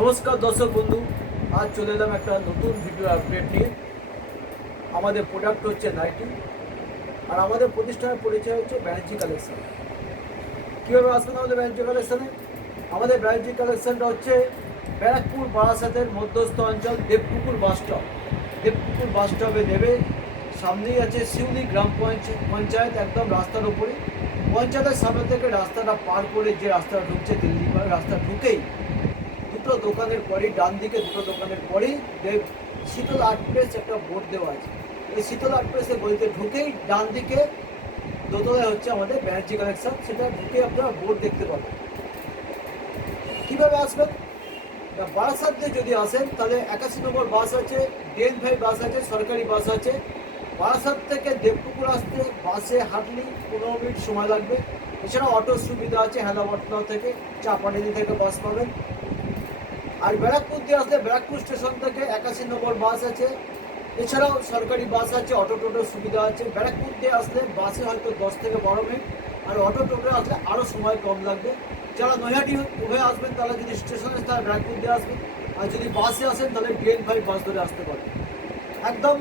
নমস্কার দর্শক বন্ধু, আজ চলে এলাম একটা নতুন ভিডিও আপডেট নিয়ে। আমাদের প্রোডাক্ট হচ্ছে নাইটি, আর আমাদের প্রতিষ্ঠানের পরিচয় হচ্ছে ব্যানার্জি কালেকশন। কীভাবে আসবেন আমাদের ব্যানার্জি কালেকশানে? আমাদের ব্যানার্জি কালেকশনটা হচ্ছে ব্যারাকপুর বারাসাতের মধ্যস্থ অঞ্চল দেবপুকুর বাসস্টপ। দেবপুকুর বাসস্টপে নেবে, সামনেই আছে শিউলি গ্রাম পঞ্চায়েত, একদম রাস্তার উপরে। পঞ্চায়েতের সামনে থেকে রাস্তাটা পার করে যে রাস্তাটা ঢুকছে দিল্লি রাস্তা ঢুকেই দুটো দোকানের পরেই, ডান দিকে দুটো দোকানের পরেই শীতল আর্ট প্রেস একটা বোর্ড দেওয়া আছে। এই শীতল আর্ট প্রেসের গলিতে ঢুকেই ডান দিকে দোতলায় হচ্ছে আমাদের ব্যানার্জি কালেকশন। সেটা ঢুকে আপনারা বোর্ড দেখতে পাবেন। কীভাবে আসবেন? বারাসাত দিয়ে যদি আসেন তাহলে 81 নম্বর বাস আছে, DN5 বাস আছে, সরকারি বাস আছে। বারাসাত থেকে দেবপুকুর আসতে বাসে হাঁটলি 15 মিনিট সময় লাগবে। এছাড়া অটোর সুবিধা আছে, হেলাবটতলা থেকে চাপাডালি থেকে বাস পাবেন। আর ব্যারাকপুর দিয়ে আসলে ব্যারাকপুর স্টেশন থেকে 81 নম্বর বাস আছে। এছাড়াও সরকারি বাস আছে, অটো টোটোর সুবিধা আছে। ব্যারাকপুর দিয়ে আসলে বাসে হয়তো 10 থেকে 12 মিনিট, আর অটো টোটো আসলে আরও সময় কম লাগবে। যারা নৈহাটি হয়ে আসবেন তারা যদি স্টেশনে তারা ব্যারাকপুর দিয়ে আসবেন, আর যদি বাসে আসেন তাহলে DN5 বাস ধরে আসতে পারবেন। একদম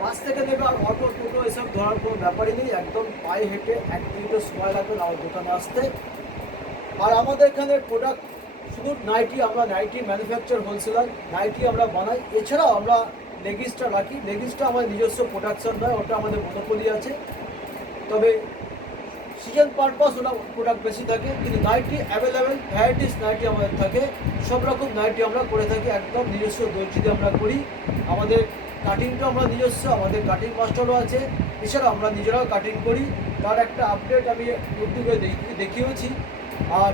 বাস থেকে নেবে, আর অটো টোটো এসব ধরার কোনো ব্যাপারই নেই। একদম পায়ে হেঁটে 1 মিনিটের সময় লাগবে আমার দোকানে আসতে। আর আমাদের এখানে প্রোডাক্ট শুধু নাইটি, আমরা নাইটি ম্যানুফ্যাকচার হোলসেলার, নাইটি আমরা বানাই। এছাড়াও আমরা লেগিসটা রাখি। লেগিসটা আমাদের নিজস্ব প্রোডাকশন নয়, ওটা আমাদের মনোপলি আছে। তবে সিজন পারপাস ওটা প্রোডাক্ট বেশি থাকে, কিন্তু নাইটি অ্যাভেলেবেল ভ্যারাইটিস নাইটি আমাদের থাকে। সব রকম নাইটি আমরা করে থাকি, একদম নিজস্ব দর্জিতে আমরা করি। আমাদের কাটিংটা আমরা নিজস্ব, আমাদের কাটিং মাস্টারও আছে। এছাড়াও আমরা নিজেরাও কাটিং করি। তার একটা আপডেট আমি ইউটিউবে দেখিয়েছি। আর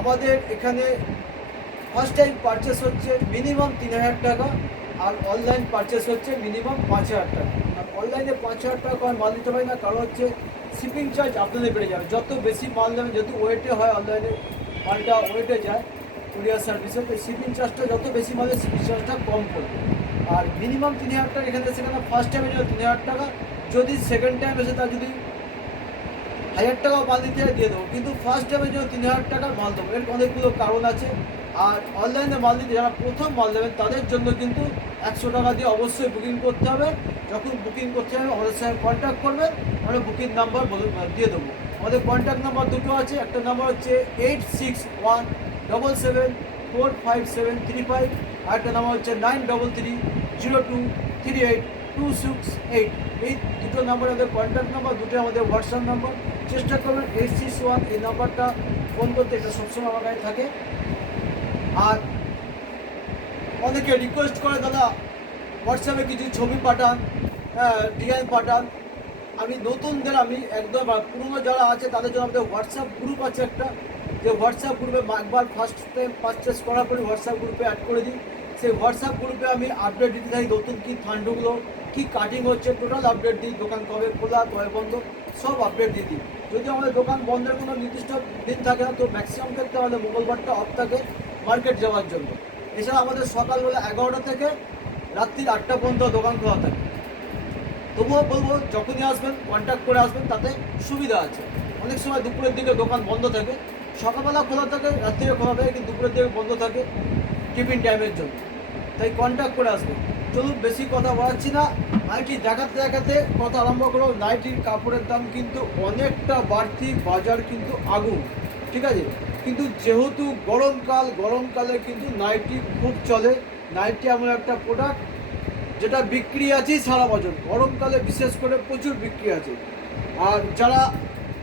আমাদের এখানে ফার্স্ট টাইম পারচেস হচ্ছে মিনিমাম 3000 টাকা, আর অনলাইন পারচেস হচ্ছে মিনিমাম 5000 টাকা। আর অনলাইনে 5000 টাকা মাল দিতে পারি না, কারণ হচ্ছে শিপিং চার্জ আপনাদের বেড়ে যাবে। যত বেশি মাল নেবেন, যেহেতু ওয়েটে হয়, অনলাইনে মালটা ওয়েটে যায় কুরিয়ার সার্ভিসে, তো শিপিং চার্জটা যত বেশি মালের শিপিং চার্জটা কম পড়বে। আর মিনিমাম 3000 টাকা এখানে সেখানে ফার্স্ট টাইমে জন্য 3000 টাকা, যদি সেকেন্ড টাইম এসে তার যদি 1000 টাকাও মাল দিতে দিয়ে দেবো, কিন্তু ফার্স্ট টাইমের জন্য 3000 টাকার মাল দেবো। এর অনেকগুলো কারণ আছে। আর অনলাইনে মাল দিতে যারা প্রথম মাল দেবেন তাদের জন্য কিন্তু 100 টাকা দিয়ে অবশ্যই বুকিং করতে হবে। যখন বুকিং করতে হবে আমাদের সঙ্গে কন্ট্যাক্ট করবেন, আমরা বুকিং নাম্বার দিয়ে দেবো। আমাদের কন্ট্যাক্ট নাম্বার দুটো আছে, একটা নাম্বার হচ্ছে 8617774535, আর একটা নাম্বার হচ্ছে 9330238268। এই দুটো নাম্বার আমাদের কন্ট্যাক্ট নাম্বার, দুটো আমাদের হোয়াটসঅ্যাপ নাম্বার। চেষ্টা করবেন 861 এই নাম্বারটা ফোন করতে, এটা সবসময় আমার কাছে থাকে। আর অনেকে রিকোয়েস্ট করে, দাদা হোয়াটসঅ্যাপে কিছু ছবি পাঠান, ডিজাইন পাঠান। আমি নতুনদের, আমি একদম পুরনো যারা আছে তাদের জন্য আমাদের হোয়াটসঅ্যাপ গ্রুপ আছে একটা, যে হোয়াটসঅ্যাপ গ্রুপে একবার ফার্স্ট টাইম পারচেস করার পরে হোয়াটসঅ্যাপ গ্রুপে অ্যাড করে দিই। সেই হোয়াটসঅ্যাপ গ্রুপে আমি আপডেট দিতে থাকি, নতুন কী ফান্ডগুলো কী কাটিং হচ্ছে টোটাল আপডেট দিই। দোকান কবে খোলা কবে বন্ধ সব আপডেট দিয়ে দিই। যদি আমাদের দোকান বন্ধের কোনো নির্দিষ্ট দিন থাকে না, তো ম্যাক্সিমাম ক্ষেত্রে আমাদের মঙ্গলবারটা অফ থাকে মার্কেট যাওয়ার জন্য। এছাড়া আমাদের সকালবেলা 11টা থেকে রাত্রি 8টা পর্যন্ত দোকান খোলা থাকে। তবুও বলবো যখনই আসবেন কন্ট্যাক্ট করে আসবেন, তাতে সুবিধা আছে। অনেক সময় দুপুরের দিকে দোকান বন্ধ থাকে, সকালবেলা খোলা থাকে, রাত্রিরে খোলা থাকে, কিন্তু দুপুরের দিকে বন্ধ থাকে টিফিন টাইমের জন্য। তাই কন্ট্যাক্ট করে আসবেন। চলুন বেশি কথা বাড়াচ্ছি না, নাইটি দেখাতে দেখাতে কথা আরম্ভ করো। নাইটির কাপড়ের দাম কিন্তু অনেকটা বাড়তি, বাজার কিন্তু আগুন, ঠিক আছে। কিন্তু যেহেতু গরমকালে কিন্তু নাইটি খুব চলে। নাইটি এমন একটা প্রোডাক্ট যেটা বিক্রি আছে সারা বছর, গরমকালে বিশেষ করে প্রচুর বিক্রি আছে। আর যারা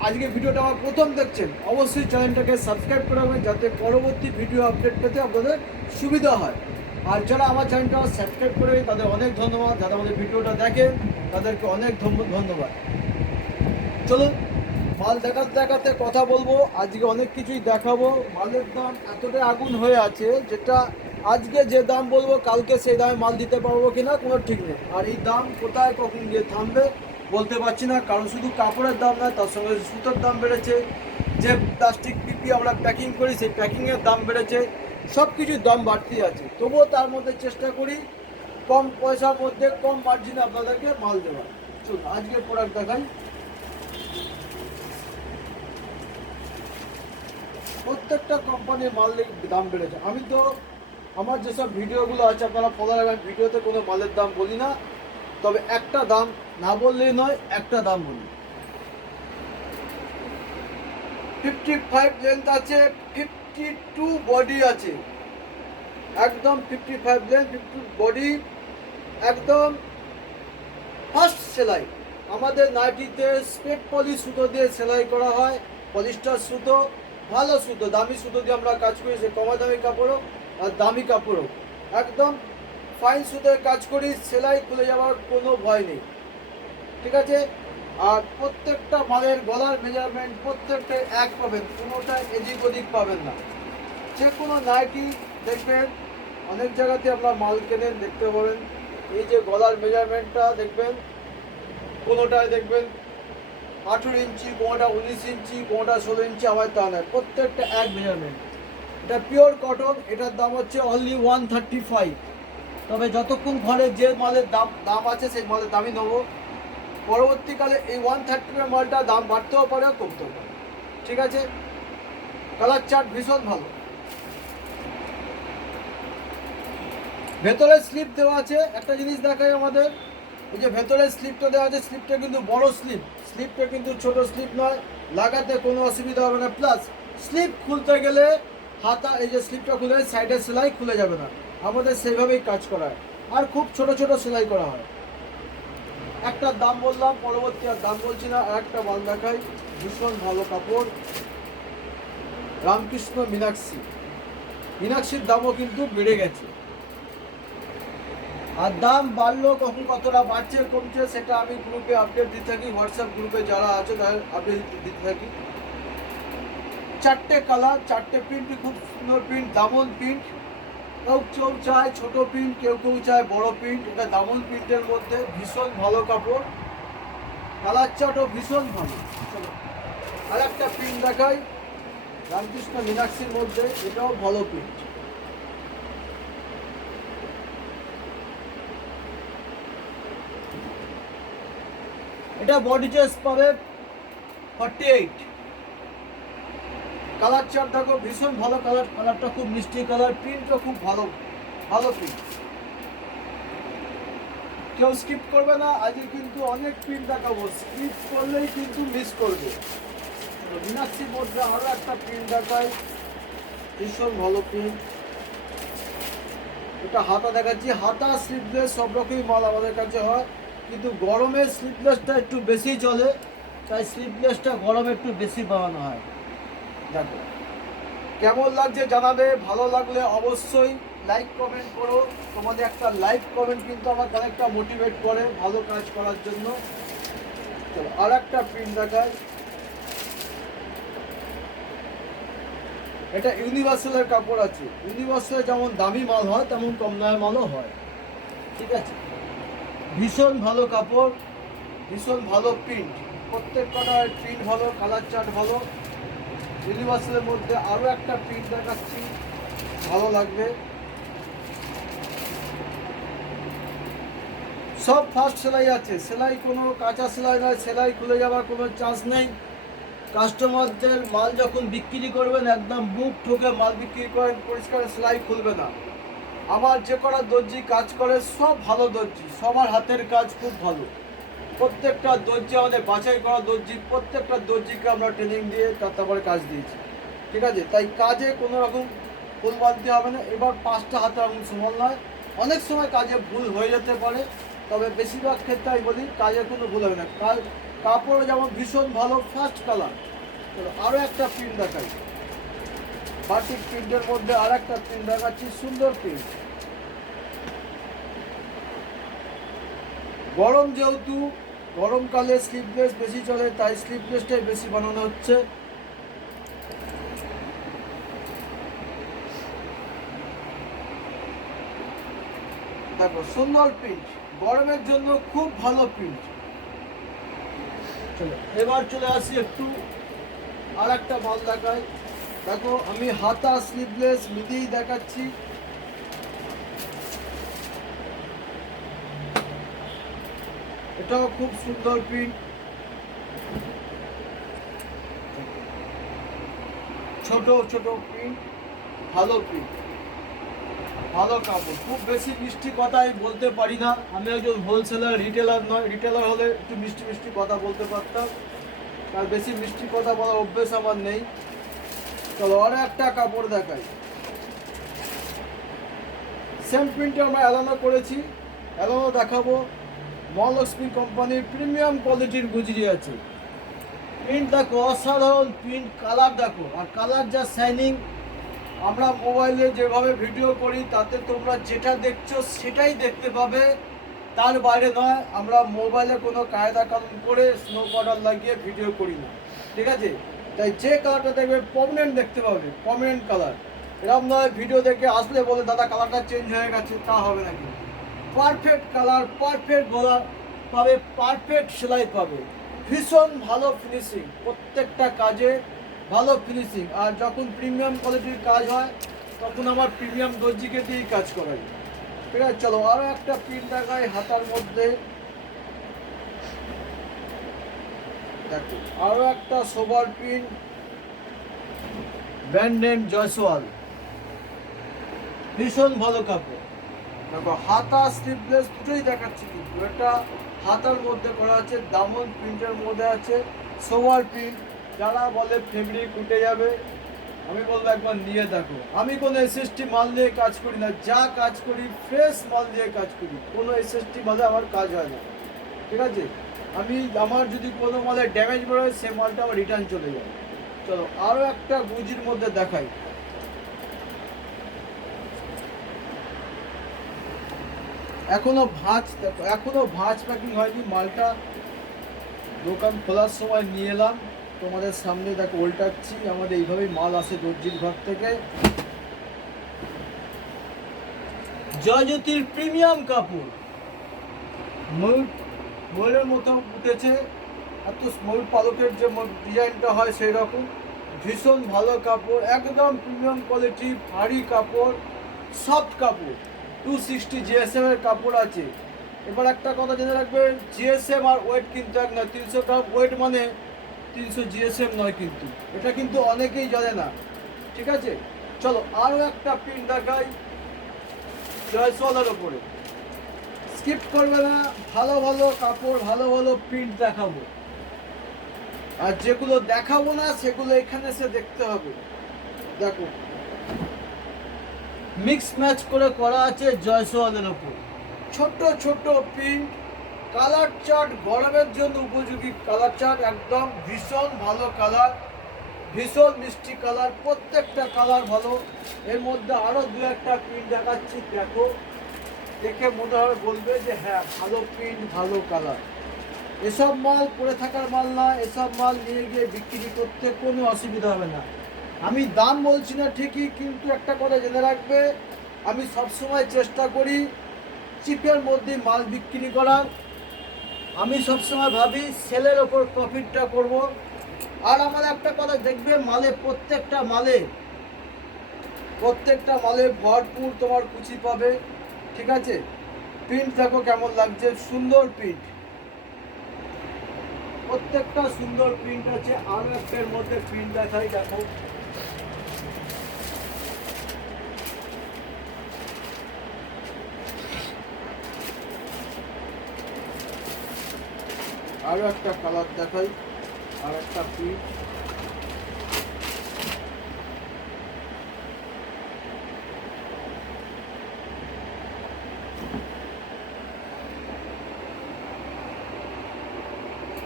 আজকে ভিডিওটা আমার প্রথম দেখছেন, অবশ্যই চ্যানেলটাকে সাবস্ক্রাইব করে রাখবেন, যাতে পরবর্তী ভিডিও আপডেট পেতে আপনাদের সুবিধা হয়। আর যারা আমার চ্যানেলটা সাবস্ক্রাইব করে তাদের অনেক ধন্যবাদ, যারা আমাদের ভিডিওটা দেখেন তাদেরকে অনেক ধন্যবাদ। চলুন মাল দেখাতে দেখাতে কথা বলবো। আজকে অনেক কিছুই দেখাবো। মালের দাম এতটাই আগুন হয়ে আছে, যেটা আজকে যে দাম বলবো কালকে সেই দামে মাল দিতে পারবো কিনা কোনো ঠিক নেই। আর এই দাম কোথায় কখন গিয়ে থামবে বলতে পারছি না, কারণ শুধু কাপড়ের দাম নয়, তার সঙ্গে সুতোর দাম বেড়েছে, যে প্লাস্টিক পিপি আমরা প্যাকিং করি সেই প্যাকিংয়ের দাম বেড়েছে, সব কিছুর দাম বাড়তি আছে। তবুও তার মধ্যে চেষ্টা করি কম পয়সার মধ্যে কম মার্জিনে আপনাদেরকে মাল দেওয়ার। চলুন আজকে প্রোডাক্ট দেখাই। প্রত্যেকটা কোম্পানির মালের দাম বেড়েছে। আমি তো আমার যেসব ভিডিওগুলো আছে আপনারা ফলো রাখবেন, ভিডিওতে কোনো মালের দাম বলি না, তবে একটা দাম না বললেই নয়, একটা দাম বলি। 55 লেন্থ আছে, 52 বডি আছে, একদম 55 লেন্থ, 52 বডি, একদম ফার্স্ট সেলাই। আমাদের নাইটিতে স্পেট পলি সুতো দিয়ে সেলাই করা হয়, পলিস্টার সুতো, ভালো সুতো, দামি সুতো দিয়ে আমরা কাজ করি, সে কমা দামি কাপড় হোক আর দামি কাপড় হোক, একদম ফাইন সুতোয় কাজ করি, সেলাই খুলে যাওয়ার কোনো ভয় নেই, ঠিক আছে। আর প্রত্যেকটা মালের গলার মেজারমেন্ট প্রত্যেকটা এক পাবেন, কোনোটা এদিক ওদিক পাবেন না। যে কোনো নাইটি দেখবেন অনেক জায়গাতে আপনার মাল কেনেন, দেখতে পাবেন এই যে গলার মেজারমেন্টটা দেখবেন, কোনোটায় দেখবেন 18 ইঞ্চি, কোনোটা 19 ইঞ্চি, কোনোটা 16 ইঞ্চি, আমার তা নয়, প্রত্যেকটা এক মেজারমেন্ট। এটা পিওর কটন, এটার দাম হচ্ছে অনলি 135। তবে যতক্ষণ ঘরে যে মালের দাম আছে সেই মালের দামই নেবো। পরবর্তীকালে এই 130 মালটা দাম বাড়তেও পারে, কমতেও পারে, ঠিক আছে। কালার চার্ট ভীষণ ভালো। ভেতরে স্লিপ দেওয়া আছে, একটা জিনিস দেখাই আমাদের, এই যে ভেতরে স্লিপটা দেওয়া আছে, স্লিপটা কিন্তু বড় স্লিপ, স্লিপটা কিন্তু ছোট স্লিপ নয়, লাগাতে কোনো অসুবিধা হবে না। প্লাস স্লিপ খুলতে গেলে হাতা, এই যে স্লিপটা খুলে সাইডের সেলাই খুলে যাবে না, আমাদের সেইভাবেই কাজ করা হয়, আর খুব ছোট ছোট সেলাই করা হয়। একটা দাম বললাম, পরবর্তী আর দাম বলছি না। আর একটা মাল দেখাই, ভীষণ ভালো কাপড়, রামকৃষ্ণ মীনাক্ষী। মীনাক্ষীর দামও কিন্তু বেড়ে গেছে, আর দাম বাড়লো কখন, কতটা বাড়ছে কমছে সেটা আমি গ্রুপে আপডেট দিতে থাকি, হোয়াটসঅ্যাপ গ্রুপে যারা আছে তাদের আপডেট দিতে থাকি। 4টে কালার, 4টে প্রিন্ট, খুব সুন্দর প্রিন্ট, দামন প্রিন্ট। কেউ চায় ছোট প্রিন্ট, কেউ চায় বড় প্রিন্ট। এটা দামন প্রিন্টের মধ্যে ভীষণ ভালো কাপড়, কালার চার্টও ভীষণ ভালো। চলো আর একটা প্রিন্ট দেখাই, রামকৃষ্ণ মীনাক্ষীর মধ্যে, এটাও ভালো প্রিন্ট। এটা বডি চেস পাবে 48। কালার চার্ট দেখো, ভীষণ ভালো কালার, কালারটা খুব মিষ্টি কালার, প্রিন্টও খুব ভালো, ভালো প্রিন্ট। কেউ স্কিপ করবে না, আজকে কিন্তু অনেক প্রিন্ট দেখাবো, স্কিপ করলেই কিন্তু মিস করবে। মীনাক্ষীর মধ্যে আরো একটা প্রিন্ট দেখাই, ভীষণ ভালো প্রিন্ট। এটা হাতা দেখাচ্ছি, হাতা স্লিভলেস সব রকমই মাল আমাদের কাছে হয়, কিন্তু গরমে স্লিভলেসটা একটু বেশি চলে, তাই স্লিভলেসটা গরমে একটু বেশি বানানো হয়। দেখো কেমন লাগছে জানাবে, ভালো লাগলে অবশ্যই লাইক কমেন্ট করো। তোমাদের একটা লাইক কমেন্ট কিন্তু আমাকে অনেকটা মোটিভেট করে ভালো কাজ করার জন্য। চলো আর একটা প্রিন্ট দেখাই, এটা ইউনিভার্সালের কাপড় আছে, ইউনিভার্সালে যেমন দামি মাল হয় তেমন কম দামি মালও হয়, ঠিক আছে। ভীষণ ভালো কাপড়, ভীষণ ভালো প্রিন্ট, প্রত্যেক কটার প্রিন্ট ভালো, কালার চার্ট ভালো। ইউনিভার্সালের মধ্যে আরও একটা প্রিন্ট দেখাচ্ছি, ভালো লাগবে। সব ফার্স্ট সেলাই আছে, সেলাই কোনো কাঁচা সেলাই নয়, সেলাই খুলে যাওয়ার কোনো চান্স নেই। কাস্টমারদের মাল যখন বিক্রি করবেন একদম বুক ঠুকে মাল বিক্রি করেন, পরিষ্কার সেলাই খুলবে না। আমার যে কটা দর্জি কাজ করে সব ভালো দর্জি, সবার হাতের কাজ খুব ভালো, প্রত্যেকটা দর্জি আমাদের বাছাই করা দর্জি, প্রত্যেকটা দর্জিকে আমরা ট্রেনিং দিয়ে তারপরে কাজ দিয়েছি, ঠিক আছে। তাই কাজে কোনো রকম ভুল বাঁধতে হবে না। এবার 5টা হাতের আঙুল সমান নয়, অনেক সময় কাজে ভুল হয়ে যেতে পারে, তবে বেশিরভাগ ক্ষেত্রে আমি বলি কাজে কোনো ভুল হবে না। কাপড় যেমন ভীষণ ভালো, ফার্স্ট কালার। চলো আরও একটা প্রিন্ট দেখাই, বাটিক প্রিন্টের মধ্যে আর একটা প্রিন্ট দেখাচ্ছি, সুন্দর প্রিন্ট। গরম যেহেতু, গরমকালে স্লিভলেস বেশি চলে, তাই স্লিভলেসটাই বেশি বানানো হচ্ছে। দেখো সুন্দর প্রিন্ট, গরমের জন্য খুব ভালো প্রিন্ট। চলো এবার চলে আসি একটু আর একটা মাল দেখাই। দেখো আমি হাতা স্লিভলেস মিলিয়েই দেখাচ্ছি, এটাও খুব সুন্দর প্রিন্ট, ছোট ছোট প্রিন্ট, ভালো প্রিন্ট। ভালো কাপড়, খুব বেশি মিষ্টি কথা আমি বলতে পারি না, আমি একজন হোলসেলার, রিটেলার নয়। রিটেলার হলে একটু মিষ্টি মিষ্টি কথা বলতে পারতাম, আর বেশি মিষ্টি কথা বলার অভ্যেস আমার নেই। চলো আরো একটা কাপড় দেখাই। সেম প্রিন্টে আমরা অ্যালানো করেছি, অ্যালানো দেখাবো। মহালক্ষ্মী কোম্পানির প্রিমিয়াম কোয়ালিটির গুজরি আছে। প্রিন্ট দেখো, অসাধারণ প্রিন্ট, কালার দেখো, আর কালার যা শাইনিং। আমরা মোবাইলে যেভাবে ভিডিও করি তাতে তোমরা যেটা দেখছো সেটাই দেখতে পাবে, তার বাইরে নয়। আমরা মোবাইলে কোনো কায়দা কানুন করে স্নো পাউডার লাগিয়ে ভিডিও করি না, ঠিক আছে? তাই যে কালারটা দেখবে পার্মানেন্ট দেখতে পাবে, পার্মানেন্ট কালার। এরকম নয় ভিডিও দেখে আসলে বলে দাদা কালারটা চেঞ্জ হয়ে গেছে, তা হবে না। কিন্তু পারফেক্ট কালার, পারফেক্ট গলা পাবে, পারফেক্ট সেলাই পাবে, ভীষণ ভালো ফিনিশিং, প্রত্যেকটা কাজে ভালো ফিনিশিং। আর যখন প্রিমিয়াম কোয়ালিটির কাজ হয় তখন আমার প্রিমিয়াম দর্জিকে দিয়েই কাজ করাই, ঠিক আছে? চলো আরও একটা প্রিন্ট দেখাই হাতার মধ্যে। দেখো আরও একটা সোবার প্রিন্ট, ব্র্যান্ড নেম জয়সওয়াল, ভীষণ ভালো কাপড়। দেখো হাতা স্লিভলেস দুটোই দেখাচ্ছি, কিন্তু এটা হাতার মধ্যে করা আছে, দামন প্রিন্টের মধ্যে আছে, সোবার প্রিন্ট। যারা বলে ফেব্রিক উঠে যাবে, আমি বলবো একবার নিয়ে দেখো। আমি কোনো এসএসটি মাল নিয়ে কাজ করি না, যা কাজ করি ফ্রেশ মাল দিয়ে কাজ করি, কোনো এসএসটি মালে আমার কাজ হয় না, ঠিক আছে? আমার যদি কোনো মালে ড্যামেজ বেরোয় সে মালটা আমার রিটার্ন চলে যায়। চলো আরও একটা গুজির মধ্যে দেখাই। এখনো ভাঁজ প্যাকিং হয়নি, মালটা দোকান খোলার সময় নিয়ে এলাম তোমাদের সামনে। দেখো উল্টাচ্ছি, আমাদের এইভাবেই মাল আসে দর্জির ঘর থেকে। জয়জ্যোতির প্রিমিয়াম কাপড়, ময়ূরের মতো উঠেছে, এত ময়ূর পালকের যে ডিজাইনটা হয় সেই রকম, ভীষণ ভালো কাপড়, একদম প্রিমিয়াম কোয়ালিটি, ভারী কাপড়, সফট কাপড়। 260 জিএসএম এর কাপড় আছে। এবার একটা কথা জেনে রাখবে, জিএসএম আর ওয়েট কিন্তু এক নয়। 300 গ্রাম ওয়েট মানে 300 জিএসএম নয়, কিন্তু এটা কিন্তু অনেকেই জানে না, ঠিক আছে? চলো আরও একটা প্রিন্ট দেখাই জয়সওয়ালের ওপরে, স্কিপ করবে না। ভালো ভালো কাপড়, ভালো ভালো প্রিন্ট দেখাবো, আর যেগুলো দেখাবো না সেগুলো এখানে এসে দেখতে হবে। দেখো মিক্স ম্যাচ করে করা আছে জয়সওয়ালের ওপর, ছোট ছোট প্রিন্ট, কালার চার্ট, গরমের জন্য উপযোগী কালার চার্ট, একদম ভীষণ ভালো কালার, ভীষণ মিষ্টি কালার, প্রত্যেকটা কালার ভালো। এর মধ্যে আরও দু একটা প্রিন্ট দেখাচ্ছি, দেখো, দেখে মনে হয় বলবে যে হ্যাঁ ভালো প্রিন্ট, ভালো কালার। এসব মাল পরে থাকার মাল না, এসব মাল নিয়ে গিয়ে বিক্রি করতে কোনো অসুবিধা হবে না। আমি দাম বলছি না ঠিকই, কিন্তু একটা কথা জেনে রাখবে, আমি সবসময় চেষ্টা করি চিপের মধ্যে মাল বিক্রি করার। আমি সবসময় ভাবি সেলের ওপর প্রফিটটা করব। আর আমার একটা কথা দেখবে, প্রত্যেকটা মালে ভরপুর তোমার কুচি পাবে, ঠিক আছে? প্রিন্ট দেখো কেমন লাগছে, সুন্দর প্রিন্ট, প্রত্যেকটা সুন্দর প্রিন্ট আছে। আরও একটার মধ্যে প্রিন্ট দেখাই, দেখো আরও একটা কালার দেখাই, আর একটা প্রিন্ট।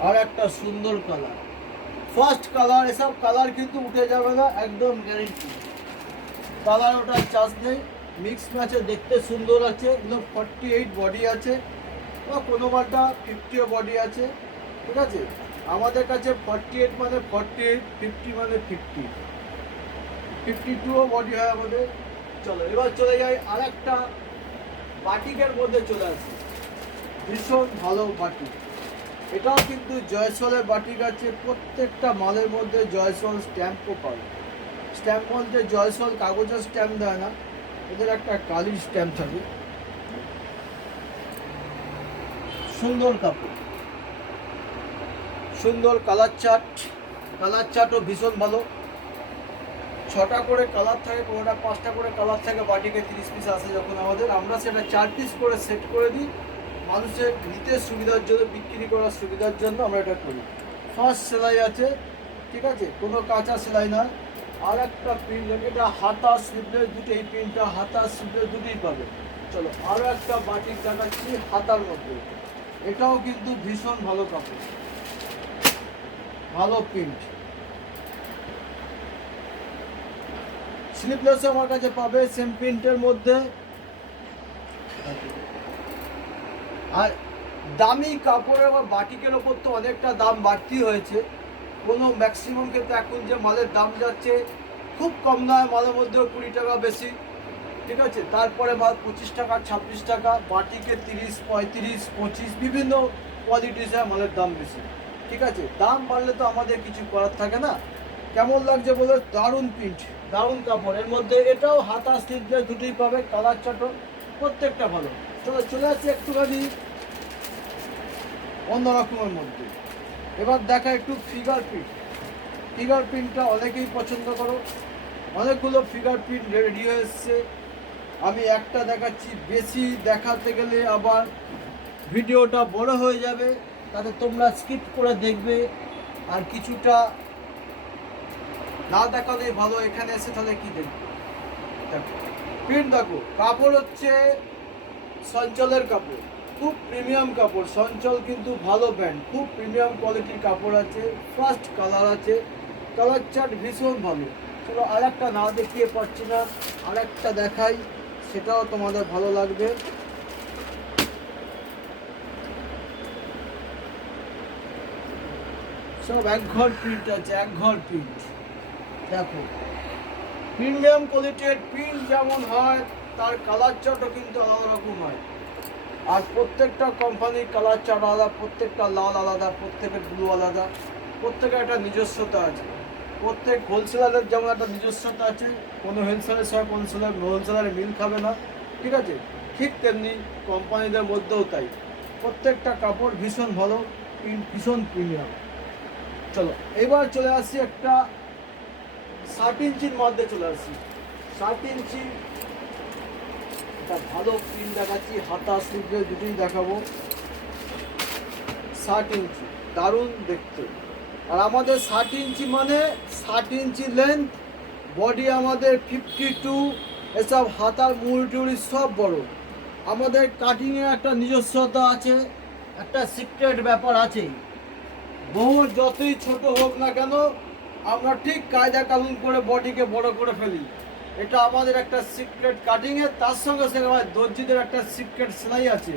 আর একটা সুন্দর কালার, ফার্স্ট কালার। এসব কালার কিন্তু উঠে যাবে না, একদম গ্যারেন্টি। কালার ওটার চার্জ নেই, মিক্স ম্যাচে দেখতে সুন্দর আছে, একদম 48 বডি আছে, বা কোনো মালটা 50 বডি আছে, ঠিক আছে? আমাদের কাছে 48 মানে 48, 50 মানে 50, 52ও বডি হয় আমাদের। চলো এবার চলে যাই আর একটা বাটিকের মধ্যে চলে আসি, ভীষণ ভালো বাটিক। এটাও কিন্তু জয়সওয়ালের বাটিক আছে, প্রত্যেকটা মালের মধ্যে জয়সওয়াল স্ট্যাম্পও পাবে। স্ট্যাম্প বলতে জয়সওয়াল কাগজের স্ট্যাম্প দেয় না, এদের একটা কালির স্ট্যাম্প থাকে। সুন্দর কাপড়, সুন্দর কালার চার্টও ভীষণ ভালো। 6টা করে কালার থাকে, কোনোটা 5টা করে কালার থাকে। বাটিকে 30 পিস আসে যখন আমাদের, আমরা সেটা 4 পিস করে সেট করে দিই মানুষের নিতে সুবিধার জন্য, বিক্রি করার সুবিধার জন্য আমরা এটা করি। ফার্স্ট সেলাই আছে, ঠিক আছে, কোনো কাঁচা সেলাই না। আর একটা প্রিন্ট, এটা হাতা স্লিভলেস দুটো, এই প্রিন্টটা হাতা স্লিভলেস দুটোই পাবে। চলো আরও একটা বাটিক দেখাচ্ছি হাতার মধ্যে, এটাও কিন্তু ভীষণ ভালো কাপড়, ভালো প্রিন্ট। স্লিভলেসও আমার কাছে পাবে সেম প্রিন্টের মধ্যে। আর দামি কাপড়ের বা বাটিকের ওপর তো অনেকটা দাম বাড়তি হয়েছে। কোনো ম্যাক্সিমাম ক্ষেত্রে এখন যে মালের দাম যাচ্ছে খুব কম নয়, মালের মধ্যেও 20 টাকা বেশি, ঠিক আছে। তারপরে মাল 25 টাকা 26 টাকা, বাটিকে 30, 35, 25 বিভিন্ন কোয়ালিটিসে মালের দাম বেশি, ঠিক আছে। দাম বাড়লে তো আমাদের কিছু করার থাকে না। কেমন লাগছে বলে, দারুণ প্রিন্ট, দারুণ কাপড়। এর মধ্যে এটাও হাতা স্লিভলেস দুটোই পাবে, কালার চাটন প্রত্যেকটা ভালো। চলো চলে আসছি একটুখানি অন্যরকমের মধ্যে। এবার দেখা একটু ফিগার প্রিন্ট। ফিগার প্রিন্টটা অনেকেই পছন্দ করো, অনেকগুলো ফিগার প্রিন্ট রেডি হয়ে এসছে। আমি একটা দেখাচ্ছি, বেশি দেখাতে গেলে আবার ভিডিওটা বড় হয়ে যাবে, তাতে তোমরা স্কিপ করে দেখবে। আর কিছুটা না দেখালেই ভালো, এখানে এসে তাহলে কি দেখবে। দেখো প্রিন্ট, দেখো কাপড় হচ্ছে সঞ্চলের কাপড়, খুব প্রিমিয়াম কাপড়। সঞ্চল কিন্তু ভালো ব্র্যান্ড, খুব প্রিমিয়াম কোয়ালিটির কাপড় আছে। ফার্স্ট কালার আছে, কালার চার্ট ভীষণ ভালো। চলো আর একটা না দেখিয়ে পাচ্ছি না, আর একটা দেখাই, সেটাও তোমাদের ভালো লাগবে। সব একঘর প্রিন্ট আছে, একঘর প্রিন্ট। দেখো প্রিমিয়াম কোয়ালিটির প্রিন্ট যেমন হয়, তার কালার চার্টও কিন্তু আলাদা রকম হয়। আর প্রত্যেকটা কোম্পানির কালার চার্ট আলাদা, প্রত্যেকটা লাল আলাদা, প্রত্যেকের ব্লু আলাদা, প্রত্যেকের একটা নিজস্বতা আছে। প্রত্যেক হোলসেলারের যেমন একটা নিজস্বতা আছে, কোনো হোলসেলারের সঙ্গে কোনো হোলসেলারের মিল খাবে না, ঠিক আছে। ঠিক তেমনি কোম্পানিদের মধ্যেও তাই, প্রত্যেকটা কাপড় ভীষণ ভালো, ভীষণ প্রিমিয়াম। চলো এবার চলে আসি একটা 60 ইঞ্চির মধ্যে চলে আসি। 60 ইঞ্চি একটা ভালো প্রিন্ট দেখাচ্ছি, হাতা স্লিভলেস দুটোই দেখাবো। 60 ইঞ্চি দারুণ দেখতে। আর আমাদের 60 ইঞ্চি মানে 60 ইঞ্চি লেন্থ, বডি আমাদের 52, এসব হাতার মুড়ি টুড়ি সব বড়। আমাদের কাটিংয়ে একটা নিজস্বতা আছে, একটা সিক্রেট ব্যাপার আছেই। বহু যতই ছোট হোক না কেন, আমরা ঠিক কায়দা কানুন করে বডিকে বড় করে ফেলি। এটা আমাদের একটা সিক্রেট কাটিংয়ের, তার সঙ্গে সঙ্গে আমার দর্জিদের একটা সিক্রেট সেলাই আছে।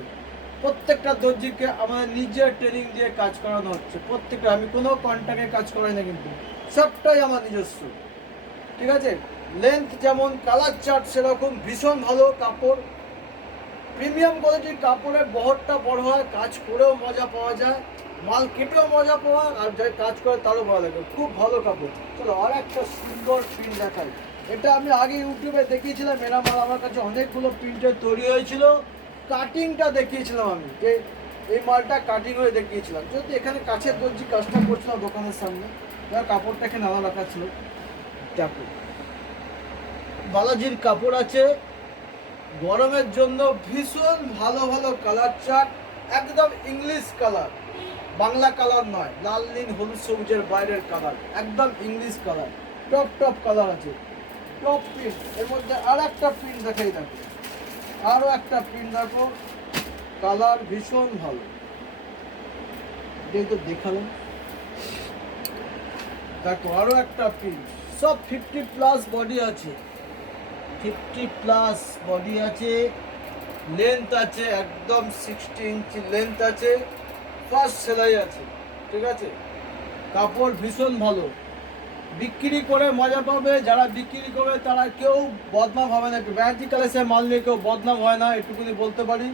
প্রত্যেকটা দর্জিকে আমাদের নিজের ট্রেনিং দিয়ে কাজ করানো হচ্ছে, প্রত্যেকটা। আমি কোনো কন্ট্রাক্টে কাজ করাই না, কিন্তু সবটাই আমার নিজস্ব, ঠিক আছে। লেন্থ যেমন, কালার চার্ট সেরকম, ভীষণ ভালো কাপড়, প্রিমিয়াম কোয়ালিটির কাপড়ের বহরটা বড় হয়, কাজ করেও মজা পাওয়া যায়, মাল কেটেও মজা পাওয়া, আর যাই কাজ করে তারও ভালো লাগে, খুব ভালো কাপড়। চলো আর একটা সুন্দর প্রিন্ট দেখাই। এটা আমি আগে ইউটিউবে দেখিয়েছিলাম, এরা মাল আমার কাছে অনেকগুলো প্রিন্টের তৈরি হয়েছিল। কাটিংটা দেখিয়েছিলাম আমি, যে এই মালটা কাটিং হয়ে দেখিয়েছিলাম। যদি এখানে কাছের দর্জি কাজটা করছিলাম দোকানের সামনে, যার কাপড়টা এখানে আলাদা রাখা ছিল। দেখো বালাজির কাপড় আছে, গরমের জন্য ভীষণ ভালো ভালো কালার চার্ট, একদম ইংলিশ কালার, বাংলা কালার নয়, লাল নীল হলুদ সবুজের বাইরের কালার, একদম English colour, top top colour আছে, টপ প্রিন্ট। এর মধ্যে আর একটা প্রিন্ট দেখাই, দেখো আরও একটা প্রিন্ট দেখো, কালার ভীষণ ভালো। এটাই তো দেখালাম, দেখো আরও একটা প্রিন্ট। সব 50+ বডি আছে, 50+ বডি আছে, লেন্থ আছে একদম 60 ইঞ্চি লেন্থ আছে, ফার্স্ট সেলাই আছে, ঠিক আছে। কাপড় ভীষণ ভালো, বিক্রি করে মজা পাবে। যারা বিক্রি করবে তারা কেউ বদনাম হবে না, ব্যানার্জি কালেকশন মাল নিয়ে কেউ বদনাম হয় না, এটুকুনি বলতে পারি।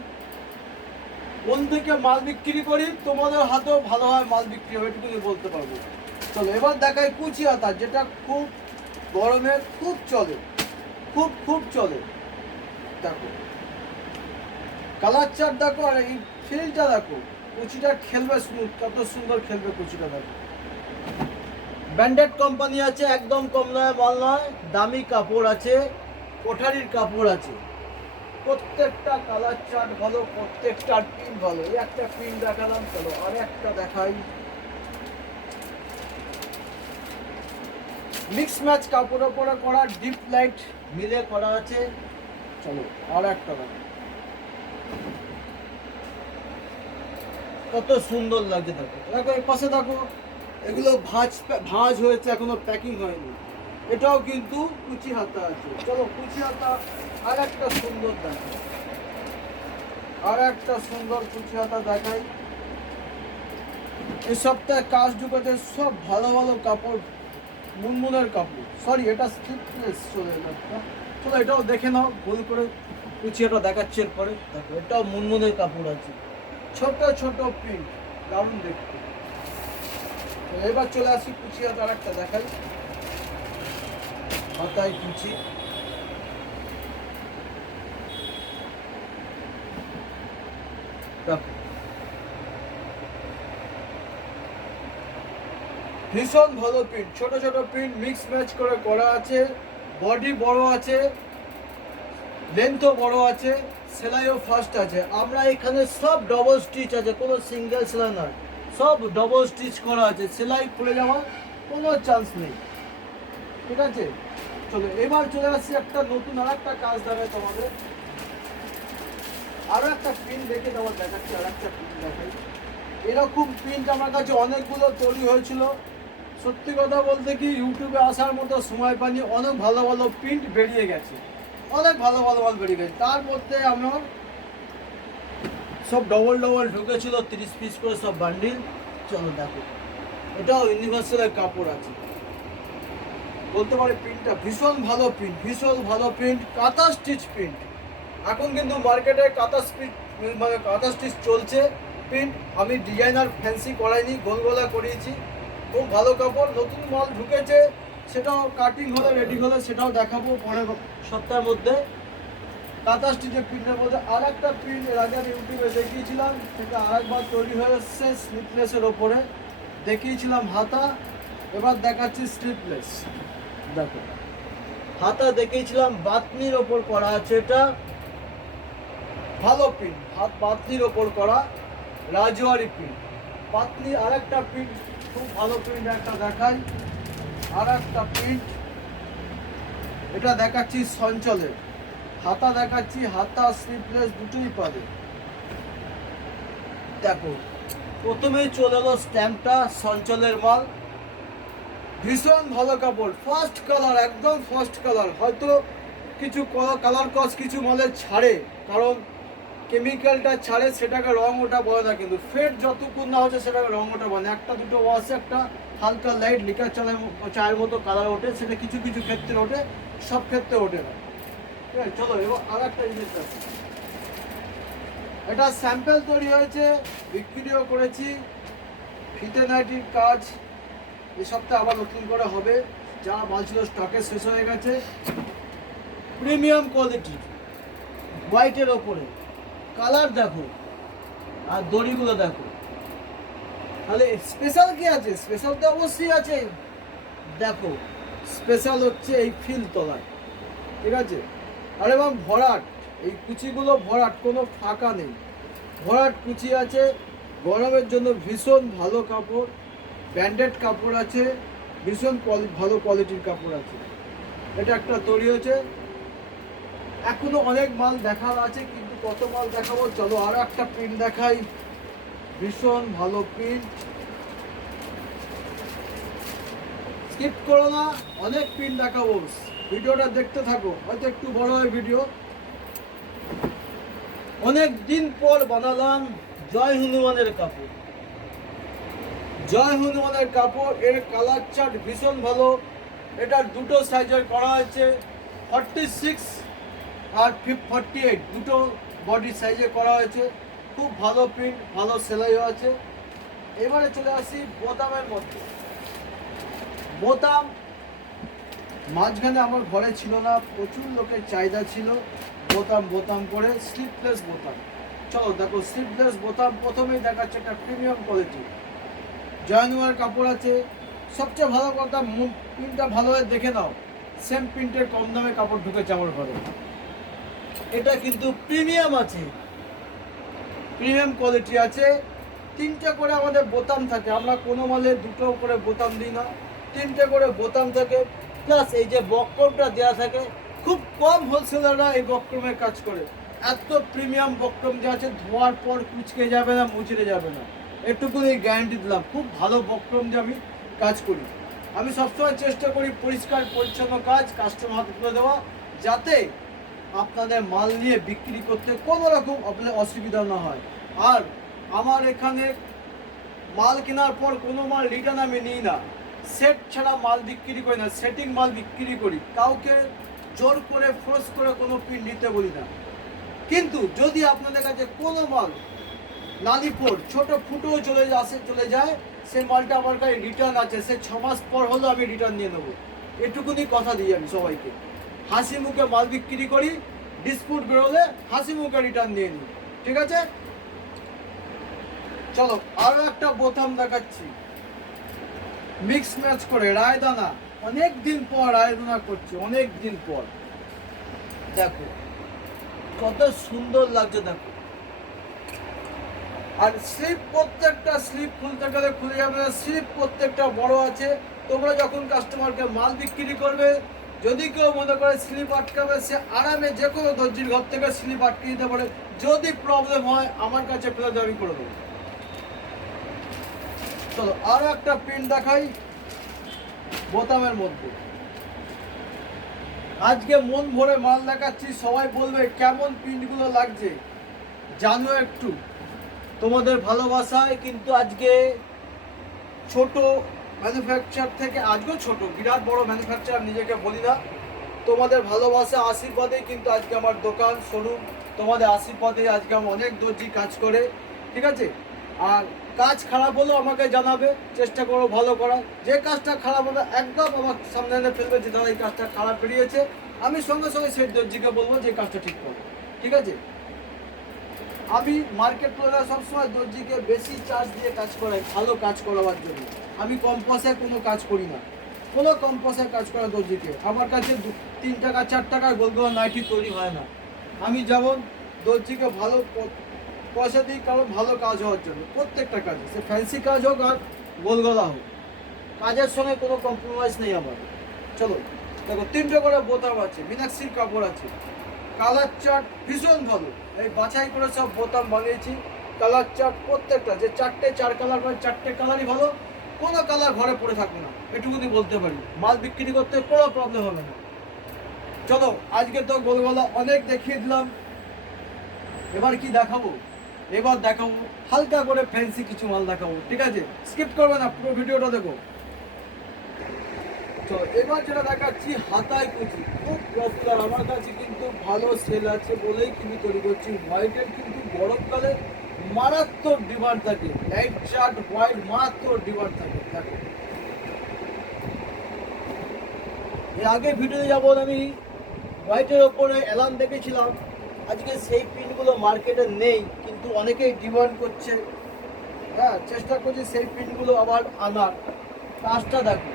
কোন থেকে মাল বিক্রি করি, তোমাদের হাতেও ভালো হয় মাল বিক্রি হবে, এটুকুনি বলতে পারবো। চলো এবার দেখাই কুচি হাতা, যেটা খুব গরমে খুব চলে, খুব খুব চলে। দেখো কালার চার্ট দেখো, আর এই ফিলটা দেখো, কুচিটা খেলবে স্মুথ, কত সুন্দর খেলবে কুচিটা। দেখো ব্র্যান্ডেড কোম্পানি আছে, একদম কম নয় মাল নয়, দামি কাপড় আছে, কোঠারির কাপড় আছে, প্রত্যেকটা কালার চার্ট ভালো, প্রত্যেকটা প্রিন্ট ভালো। এই একটা প্রিন্ট দেখালাম, চলো আর একটা দেখাই। মিক্স ম্যাচ কাপড়ের উপরে করা, ডিপ লাইট মিলে করা আছে। চলো আর একটা দেখো, কত সুন্দর লাগছে। দেখো দেখো এই পাশে দেখো, এগুলো ভাঁজ হয়েছে, এখনো প্যাকিং হয়নি। এটাও কিন্তু কুচি হাতা আছে। চলো কুচি হাতা আর একটা সুন্দর দেখাই, আর একটা সুন্দর কুচি হাতা দেখাই। এই সপ্তাহে কাজ ঢুকেছে, সব ভালো ভালো কাপড়, মুনমুনের কাপড়। সরি, এটা স্লিপলেস চলে এলো একটা। চলো এটাও দেখে নাও, ভুল করে কুচিয়াটা দেখাচ্ছি এরপরে। দেখো এটাও মুনমুনের কাপড় আছে, ছোট ছোট প্রিন্ট, দারুণ দেখতে। তো এবার চলে আসি কুচিয়াটা আর একটা দেখাই। হাতায় কুচি, দেখো ভীষণ ভালো প্রিন্ট, ছোট ছোট প্রিন্ট মিক্স ম্যাচ করে করা আছে। বডি বড় আছে, লেন্থও বড় আছে, সেলাইও ফাস্ট আছে। আমরা এখানে সব ডবল স্টিচ আছে, কোনো সিঙ্গেল সেলাই নয়, সব ডবল স্টিচ করা আছে। সেলাই খুলে যাওয়ার কোনো চান্স নেই, ঠিক আছে। চলো এবার চলে আসছি একটা নতুন আর একটা কাজ দেখায় তোমাদের। আরও একটা প্রিন্ট দেখে তোমার দেখাচ্ছি, আর একটা প্রিন্ট দেখাই। এরকম প্রিন্ট আমার কাছে অনেকগুলো তৈরি হয়েছিল। সত্যি কথা বলতে কি, ইউটিউবে আসার মতো সময় পাইনি, অনেক ভালো ভালো প্রিন্ট বেরিয়ে গেছে, অনেক ভালো ভালো মাল বেরিয়ে গেছে। তার মধ্যে আমার সব ডবল ডবল ঢুকেছিল, 30 পিস করে সব বান্ডিল। চলো দেখো, এটাও ইউনিভার্সালের কাপড় আছে। বলতে পারি প্রিন্টটা ভীষণ ভালো প্রিন্ট, ভীষণ ভালো প্রিন্ট, কাঁথা স্টিচ প্রিন্ট। এখন কিন্তু মার্কেটে কাঁথা স্টিচ, মানে কাঁথা স্টিচ চলছে প্রিন্ট। আমি ডিজাইনার ফ্যান্সি করাইনি, গোল গোলা করিয়েছি। খুব ভালো কাপড়, নতুন মাল ঢুকেছে, সেটাও কাটিং হলে রেডি হলে সেটাও দেখাবো পরের সপ্তাহের মধ্যে। কাঁথা স্টিচের প্রিন্টের মধ্যে আর একটা প্রিন্ট এর আগে আমি ইউটিউবে দেখিয়েছিলাম, সেটা আরেকবার তৈরি হয়ে এসছে স্লিপলেসের ওপরে। দেখিয়েছিলাম হাতা, এবার দেখাচ্ছি স্লিপলেস। দেখো হাতা দেখিয়েছিলাম, বাতনির ওপর করা আছে, এটা ভালো প্রিন্ট, হাত বাতনির ওপর করা, রাজওয়ারি প্রিন্ট। বাতনি আর একটা প্রিন্ট, খুব ভালো প্রিন্ট একটা দেখাই। আর একটা প্রিন্ট, এটা দেখাচ্ছি সঞ্চলের হাতা দেখাচ্ছি, হাতা স্লিপলেস দুটোই পাবে। দেখো প্রথমেই চলে এলো স্ট্যাম্পটা, সঞ্চলের মাল, ভীষণ ভালো কাপড়, ফার্স্ট কালার, একদম ফার্স্ট কালার। হয়তো কিছু কালার কস কিছু মালের ছাড়ে, কারণ কেমিক্যালটা ছাড়ে, সেটাকে রং ওটা বলে না, কিন্তু ফেড যতক্ষণ না হচ্ছে সেটাকে রং ওটা বলে। একটা দুটো ওয়াশে একটা হালকা লাইট লিকার চায়ের মতো কালার ওঠে, সেটা কিছু কিছু ক্ষেত্রে ওঠে, সব ক্ষেত্রে ওঠে না। ঠিক আছে, চলো এবার আর একটা জিনিস আছে। এটা স্যাম্পেল তৈরি হয়েছে, বিক্রিও করেছি। ফিতে নাইটির কাজ এই সপ্তাহে আবার নতুন করে হবে, যা মাল ছিল স্টকে শেষ হয়ে গেছে। প্রিমিয়াম কোয়ালিটি, হোয়াইটের ওপরে কালার দেখো, আর দড়িগুলো দেখো। তাহলে স্পেশাল কি আছে? স্পেশাল তো অবশ্যই আছে। দেখো স্পেশাল হচ্ছে এই ফিল তলায়, ঠিক আছে। আর এবং ভরাট, এই কুচিগুলো ভরাট, কোনো ফাঁকা নেই, ভরাট কুচি আছে। গরমের জন্য ভীষণ ভালো কাপড়, ব্র্যান্ডেড কাপড় আছে, ভীষণ ভালো কোয়ালিটির কাপড় আছে। এটা একটা তৈরি হয়েছে, এখনো অনেক মাল দেখার আছে, কিন্তু কত মাল দেখাবো। চলো আরো একটা প্রিন্ট দেখাই, ভীষণ ভালো প্রিন্ট, স্কিপ করো না, অনেক প্রিন্ট দেখাবো, ভিডিওটা দেখতে থাকো। হয়তো একটু বড় হয় ভিডিও। অনেক দিন পর বানালাম জয় হনুমানের কাপড়, জয় হনুমানের কাপড়। এর কালার চার্ট ভীষণ ভালো। এটা দুটো সাইজের করা হয়েছে, 46 আর 48, দুটো বডি সাইজে করা হয়েছে। খুব ভালো প্রিন্ট, ভালো সেলাইও আছে। এবারে চলে আসি বোতামের মধ্যে। বোতাম মাঝখানে আমার ঘরে ছিল না, প্রচুর লোকের চাহিদা ছিল বোতাম বোতাম করে, স্লিপলেস বোতাম। চলো দেখো স্লিপলেস বোতাম। প্রথমেই দেখাচ্ছে একটা প্রিমিয়াম কোয়ালিটি, জয়নুয়ার কাপড় আছে, সবচেয়ে ভালো কথা, প্রিন্টটা ভালোভাবে দেখে নাও, সেম প্রিন্টের কম দামে কাপড় ঢুকেছে আমার ঘরে। এটা কিন্তু প্রিমিয়াম আছে, প্রিমিয়াম কোয়ালিটি আছে। 3টে করে আমাদের বোতাম থাকে, আমরা কোনো মালে 2টো করে বোতাম দিই না, 3টে করে বোতাম থাকে। প্লাস এই যে বক্রমটা দেওয়া থাকে, খুব কম হোলসেলাররা এই বক্রমের কাজ করে। এত প্রিমিয়াম বক্রম যে আছে, ধোয়ার পর কুচকে যাবে না, মুচড়ে যাবে না, এটুকুনি গ্যারান্টি দিলাম। খুব ভালো বক্রম দিয়ে আমি কাজ করি। আমি সবসময় চেষ্টা করি পরিষ্কার পরিচ্ছন্ন কাজ কাস্টমার হাতে তুলে দেওয়া, যাতে আপনাদের মাল নিয়ে বিক্রি করতে কোনো রকম আপনাদের অসুবিধা না হয়। আর আমার এখানে মাল কেনার পর কোনো মাল রিটার্ন আমি নিই না, সেট ছাড়া মাল বিক্রি করি না, সেটিং মাল বিক্রি করি। কাউকে জোর করে ফোর্স করে কোনো প্রিন্ট নিতে বলি না। কিন্তু যদি আপনাদের কাছে কোনো মাল নালিপোর ছোট ফুটেও চলে যায়, সেই মালটা আমার কাছে রিটার্ন আছে, সে 6 মাস পর হলেও আমি রিটার্ন নিয়ে নেবো। এটুকুনি কথা দিই আমি সবাইকে। হাসি মুখে মাল বিক্রি করি, ডিসপুট বেরোলে হাসি মুখে রিটার্ন নিয়ে নিই, ঠিক আছে? চলো আরো একটা বোতাম দেখাচ্ছি, মিক্স ম্যাচ করে রায়দানা। অনেক দিন পর রায়দানা করছি, অনেক দিন পর। দেখো কত সুন্দর লাগছে, দেখো। আর স্লিপ, প্রত্যেকটা স্লিপ খুলতে গেলে খুলে যাবে না, স্লিপ প্রত্যেকটা বড় আছে। তোমরা যখন কাস্টমারকে মাল বিক্রি করবে, যদি কেউ মনে করে স্লিপ আটকাবে, সে আরামে যে কোনো দর্জির ঘর থেকে স্লিপ আটকে দিতে পারে। যদি প্রবলেম হয় আমার কাছে ফেরত আমি করে দেবো। চলো আরো একটা প্রিন্ট দেখাই বোতামের মধ্যে। আজকে মন ভরে মাল দেখাচ্ছি, সবাই বলবে কেমন প্রিন্টগুলো লাগছে, জানো একটু। তোমাদের ভালোবাসায় কিন্তু আজকে ছোট ম্যানুফ্যাকচার থেকে, আজকেও ছোট, বিরাট বড় ম্যানুফ্যাকচার নিজেকে বলি না। তোমাদের ভালোবাসা আশীর্বাদে কিন্তু আজকে আমার দোকান শোরুম, তোমাদের আশীর্বাদে আজকে আমার অনেক দর্জি কাজ করে, ঠিক আছে? আর কাজ খারাপ হলেও আমাকে জানাবে, চেষ্টা করো ভালো করার। যে কাজটা খারাপ হবে একদম আমার সামনে এনে ফেলবে যে দাদা এই কাজটা খারাপ বেরিয়েছে, আমি সঙ্গে সঙ্গে সেই দর্জিকে বলবো যে কাজটা ঠিক করো, ঠিক আছে? আমি মার্কেট প্লেসে সবসময় দর্জিকে বেশি চার্জ দিয়ে কাজ করাই, ভালো কাজ করাবার জন্য। আমি কম পয়সায় কোনো কাজ করি না, কোনো কম পয়সায় কাজ করা দর্জিকে। আমার কাছে 3 টাকা 4 টাকায় গোলগলা নাইটি তৈরি হয় না। আমি যেমন দর্জিকে ভালো পয়সা দিই, কারণ ভালো কাজ হওয়ার জন্য। প্রত্যেকটা কাজে, সে ফ্যান্সি কাজ হোক আর গোলগলা হোক, কাজের সঙ্গে কোনো কম্প্রোমাইজ নেই আমার। চলো দেখো, 3টে করে বোতাম আছে, মীনাক্ষীর কাপড় আছে, কালার চার্ট ভীষণ ভালো। এই বাছাই করে সব বোতাম বানিয়েছি, কালার চার্ট প্রত্যেকটা, যে 4 কালার মানে 4টে কালারই ভালো, কোনো কালার ঘরে পড়ে থাকবে না, এটুকুনি বলতে পারি। মাল বিক্রি করতে কোনো প্রবলেম হবে না। চলো আজকে তো গোলগলা অনেক দেখিয়ে দিলাম, এবার কি দেখাবো? এবার দেখাবো হালকা করে ফ্যান্সি কিছু মাল দেখাবো, ঠিক আছে? স্কিপ করবে না, পুরো ভিডিওটা দেখো। তো এবার যেটা দেখাচ্ছি হাতায় কুচি, খুব পপুলার আমার কাছে, কিন্তু ভালো সেল আছে বলেই কিন্তু তৈরি করছি। হোয়াইটের কিন্তু গরমকালে মারাত্মক ডিমান্ড থাকে, লাইট চার্ট হোয়াইট মারাত্মক ডিমান্ড থাকে। দেখো এর আগে ভিডিওতে যেমন আমি হোয়াইটের ওপরে অ্যালার্ম দেখেছিলাম, আজকে সেই প্রিন্টগুলো মার্কেটে নেই, কিন্তু অনেকেই ডিমান্ড করছে। হ্যাঁ, চেষ্টা করছি সেই প্রিন্টগুলো আবার আনার। কাজটা দেখো,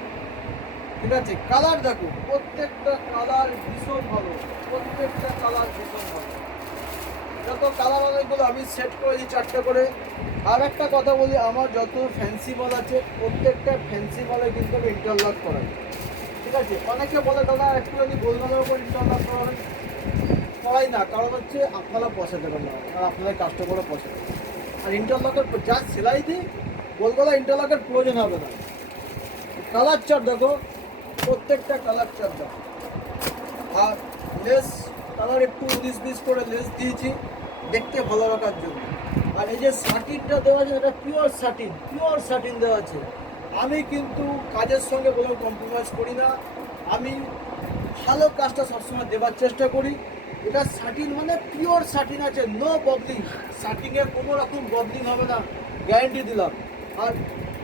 ঠিক আছে? কালার দেখো, প্রত্যেকটা কালার ভীষণ ভালো, প্রত্যেকটা কালার ভীষণ ভালো। যত কালার অনেকগুলো আমি সেট করে দিই 4টে করে। আর একটা কথা বলি, আমার যত ফ্যান্সি মাল আছে প্রত্যেকটা ফ্যান্সি মালে কিন্তু আমি ইন্টারলক করাই, ঠিক আছে? অনেকে বলে দাদা একটু যদি গোলমালের উপর ইন্টারলক করাই না, কারণ হচ্ছে আপনারা পয়সা দেবেন না, আর আপনাদের কাস্টমারও পয়সা দেবেন। আর ইন্টারলকের যা সেলাই দিই, গোলগলা ইন্টারলকের প্রয়োজন হবে না। কালার চার্ট দেখো, প্রত্যেকটা কালার চার্ট দেখো। আর লেস কালার একটু 19-20 করে লেস দিয়েছি দেখতে ভালো রাখার জন্য। আর এই যে শাটিনটা দেওয়া আছে, এটা পিওর শাটিন দেওয়া আছে। আমি কিন্তু কাজের সঙ্গে কোনো কম্প্রোমাইজ করি না, আমি ভালো কাজটা সবসময় দেওয়ার চেষ্টা করি। এটা শাটিন মানে পিওর শাটিন আছে, নো ববলিং, শাটিংয়ে কোনো রকম ববলিং হবে না, গ্যারেন্টি দিলাম। আর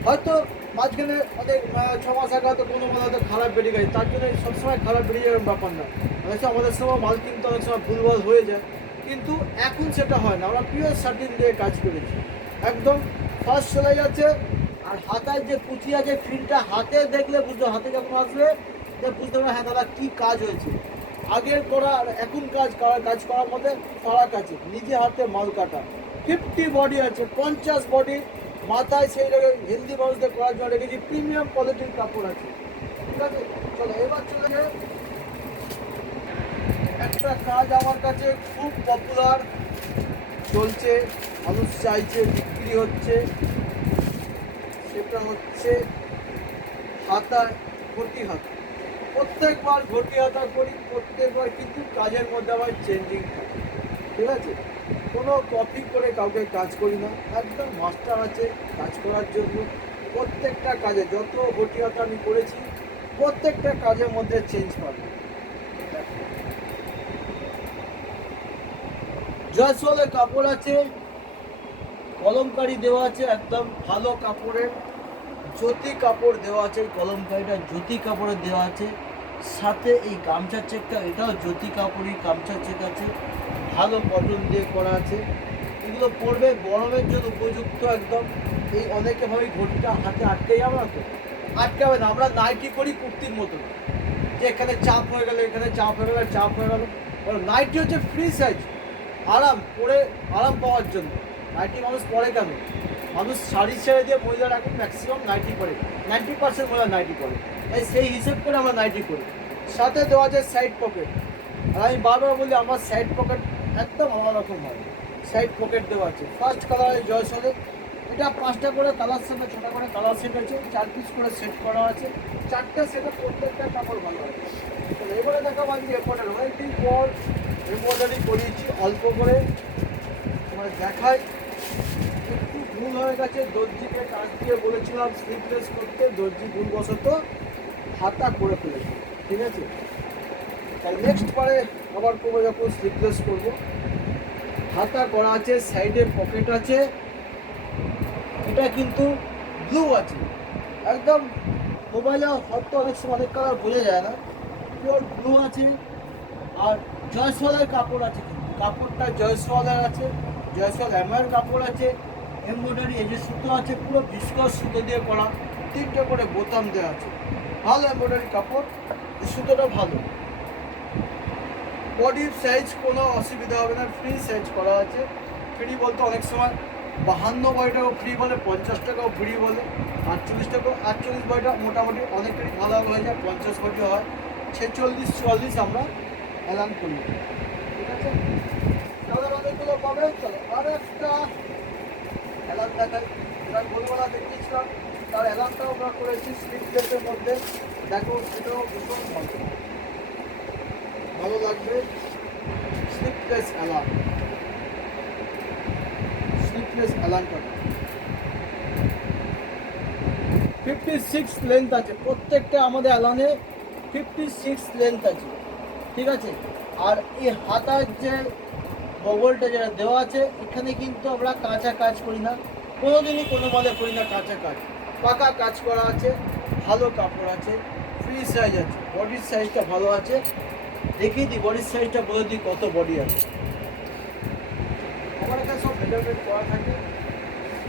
হয়তো মাঝখানে অনেক 6 মাস আগে হয়তো কোনো মাল হয়তো খারাপ বেরিয়ে গেছে, তার জন্য সবসময় খারাপ বেরিয়ে যাবে ব্যাপার না। অনেক সময় আমাদের সময় মাল কিনতে অনেক সময় ভুলভাল হয়ে যায়, কিন্তু এখন সেটা হয় না। আমরা পিওর শাটিন দিয়ে কাজ করেছি, একদম ফার্স্ট সেলাই আছে, আর হাতায় যে কুচি আছে ফিলটা হাতে দেখলে বুঝতে, হাতে যখন আসবে বুঝতে পারবে হ্যাঁ দাদা কী কাজ হয়েছে। আগের করা আর এখন কাজ করার মধ্যে ফারাক আছে। নিজে হাতে মাল কাটা 50 বডি আছে, 50 বডি মাথায় সেই হিন্দি মানুষদের করার জন্য রেখেছি। প্রিমিয়াম কোয়ালিটির কাপড় আছে, ঠিক আছে। চলো এবার চলে যায় একটা কাজ আমার কাছে খুব পপুলার চলছে, মানুষ চাইছে, বিক্রি হচ্ছে, সেটা হচ্ছে হাতা, ঘটি হাতা। প্রত্যেকবার ঘটি হাতা করি, প্রত্যেকবার কিন্তু কাজের মধ্যে আবার চেঞ্জিং থাকে, ঠিক আছে। কোনো কপি করে কাউকে কাজ করি না, একদম মাস্টার আছে কাজ করার জন্য। প্রত্যেকটা কাজে যত ঘটি হাতা আমি করেছি প্রত্যেকটা কাজের মধ্যে চেঞ্জ পাবে। জয়সওয়ালের কাপড় আছে, কলমকারি দেওয়া আছে, একদম ভালো কাপড়ের জ্যোতি কাপড় দেওয়া আছে। কলমকারিটা জ্যোতি কাপড়ের দেওয়া আছে, সাথে এই গামছার চেকটা এটাও জ্যোতি কাপড়ই গামছার চেক আছে, ভালো কটন দিয়ে করা আছে। এগুলো পরবে গরমের জন্য উপযুক্ত একদম। এই অনেকে ভাবে ঘটিটা হাতে আটকে যাবে না, তো আটকাবে না। আমরা নাইটি করি কুর্তির মতো, যে এখানে চাপ হয়ে গেল, এখানে চাপ হয়ে গেল, চাপ হয়ে গেল। নাইটি হচ্ছে ফ্রি সাইজ, আরাম পরে আরাম পাওয়ার জন্য। নাইটি মানুষ পরে কেন? মানুষ শাড়ি ছেড়ে দিয়ে মহিলারা এখন ম্যাক্সিমাম নাইটি পরে, 90% মহিলা নাইটি পরে, তাই সেই হিসেব করে আমরা নাইটি করি। সাথে দেওয়া যায় সাইড পকেট। আর আমি বারবার বলি আমার সাইড পকেট একদম আলাদা রকম হয়। সাইড পকেট দেওয়া আছে। ফার্স্ট কালারে জয়সলে, এটা 5টা করে কালার সেট, ছোটো করে কালার সেট আছে, 4 পিস করে সেট করা আছে। 4টে সেটে প্রত্যেকটা কাপড় ভালো আছে। এবারে দেখাবো আজকে এম্বয়ডারি, অনেকদিন পর এম্বয়ডারি করিয়েছি অল্প করে, তোমার দেখাই। একটু ভুল হয়ে গেছে, দর্জিকে কাজ দিয়ে বলেছিলাম স্লিপলেস করতে, দর্জি ভুলবশত হাতা করে ফেলেছে, ঠিক আছে। তাই নেক্সট বারে আবার করবো, যখন স্লিপলেস করবো। হাতা করা আছে, সাইডে পকেট আছে, এটা কিন্তু ব্লু আছে একদম। মোবাইলে হয়তো অনেক সময় অনেক কালার বোঝা যায় না, পিওর ব্লু আছে। আর জয়সওয়ালের কাপড় আছে, কিন্তু কাপড়টা জয়সওয়ালের আছে, জয়সওয়াল এমআর কাপড় আছে। এমব্রয়ডারি এই যে সুতো আছে, পুরো ভিস্কস সুতো দিয়ে করা, 3টে করে বোতাম দেওয়া আছে, ভালো এমব্রয়ডারি কাপড়, সুতোটা ভালো। বডির সাইজ কোনো অসুবিধা হবে না, ফ্রি সাইজ করা আছে। ফ্রি বলতে অনেক সময় 52 বডিটাও ফ্রি বলে, 50 টাকাও ফ্রি বলে, 48 টাকাও। 48 বডিটা মোটামুটি অনেকটাই ভালো হয়ে যায়, 50 বডি হয়, 46, 44 আমরা অ্যালান করি, ঠিক আছে। তাহলে অনেকগুলো পাবে। চলো আর একটা অ্যালান দেখাই। এবার ভোরবেলা দেখিয়েছিলাম, তার অ্যালানটাও আমরা করেছি স্লিপলেসের মধ্যে। দেখো সেটাও ভীষণ ভালো লাগবে। স্লিপলেস অ্যালান, স্লিপলেস অ্যালানটা 56 লেন্থ আছে, প্রত্যেকটা আমাদের অ্যালানে 56 লেন্থ আছে, ঠিক আছে। আর এই হাতার যে বগলটা যেটা দেওয়া আছে, এখানে কিন্তু আমরা কাঁচা কাজ করি না, কোনোদিনই কোনো মালে করি না কাঁচা কাজ, পাকা কাজ করা আছে, ভালো কাপড় আছে, ফ্রি সাইজ আছে, বডির সাইজটা ভালো আছে। দেখিয়ে দিই বডির সাইজটা, বলে দিই কত বডি আছে। আমার এখানে সব মেজারমেন্ট করা থাকে,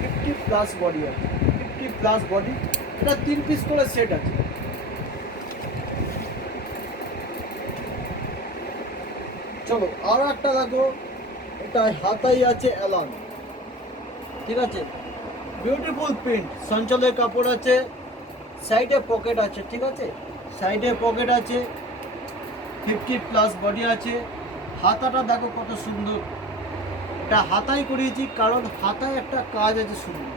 50+ বডি আছে, 50+ বডি। এটা 3 পিস করে সেট আছে। চলো আরো একটা দেখো, এটা হাতাই আছে অ্যালান, ঠিক আছে। বিউটিফুল প্রিন্ট, সঞ্চলের কাপড় আছে, সাইডে পকেট আছে, ঠিক আছে, সাইডে পকেট আছে, 50+ বডি আছে। হাতাটা দেখো কত সুন্দর, এটা হাতাই করিয়েছি কারণ হাতায় একটা কাজ আছে সুন্দর,